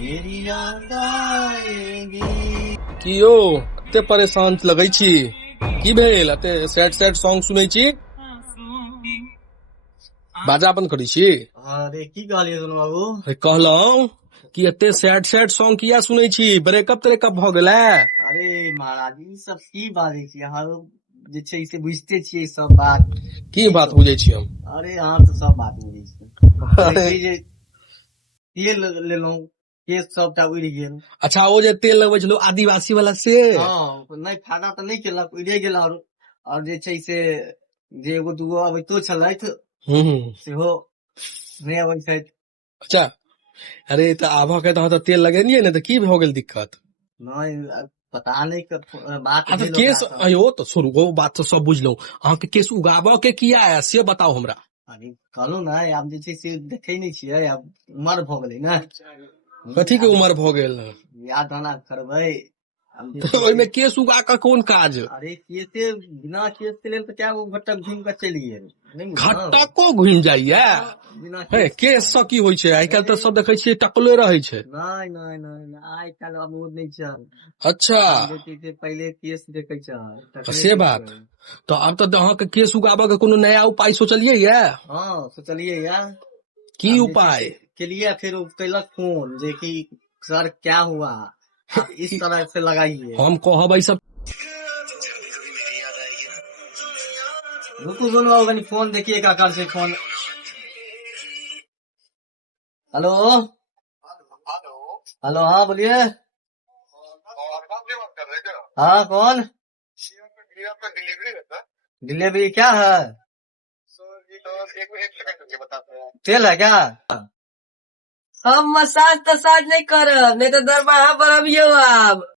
मेरी याद आएगी। की यौ एते परेशान लगै छी, की भेल? एते सैड सैड सॉन्ग सुनै छी, बाजा बंद करै छी? अरे की कहलिए दुनू बाबू? अरे कहलहुं कि एते सैड सैड सॉन्ग किया सुनै छी? ब्रेकअप त्रेकअप भ गेलै? अरे महाराज ई सब की बाजै छी अहाँ? जे छै से बुझते छियै सब बात। की बात बुझै छी हम? अरे अहाँ तो सब बात बुझै छी। अरे देखी जे तेल लेलहुं, केस सबटा उड़ि गेल। अच्छा, ओ जे तेल लगबै छलौ आदिवासी वाला से? हाँ, नहीं फायदा तो नहीं केलक, उड़े गेल। और जे छै से जे एगो दूगो अबैतो छलथि हम्म। सेहो नहीं अबै छथि। अच्छा, अरे त आभा के त तेल लगेनियै ने, त की भ गेल दिक्कत? नहीं पता नहीं बात अच्छा भेल केस, ओकरासँ। अयो तो सुनू, वो बात तो सब बुझलौ, अहाँके केस उगाबऽ के किया है से बताओ हमरा। अरे कहलहुँ ने, आब जे छै से देखै नहीं छियै, आब उमर भऽ गेलै ने। कथी के आब उमर भ गेल? बियाह दाना करबै। आब जे तो छै से ओहिमे केस उगा के कोन काज? अरे केसे बिना केस के लेल तो क्या गो घटक घूम के चलि गेल, नहीं बुझलहुँ? घटको घुमि जाइया? बिना हे केस केस से की होइ छै? आइ काल्हि त सब देखै छियै टकले रहै छै। नहीं नहीं नहीं, आइ काल्हि अब वो नहीं चल। अच्छा, आब जे छै से पहिले केस देखै छ, तखने से किछु बात। करै। तो आब त अहाँके केस उगाबऽ के कोनो नया उपाय सोचलियै या? हाँ सोचलिए यार। की अब जे छै उपाय? से केलिए, फिर वो कैलक फोन जे कि सर क्या हुआ, आप इस तरह से लगाइए। हम कहब ई सब? रुकू सुनो कनी फोन देखिए क्या कर से फोन। हेलो हेलो, हाँ बोलिए। हाँ कौन? डिलीवरी क्या है? तेल है क्या? हम मसाज तसाज नहीं करब, नहीं तो दरबाहा पर अबियो आप।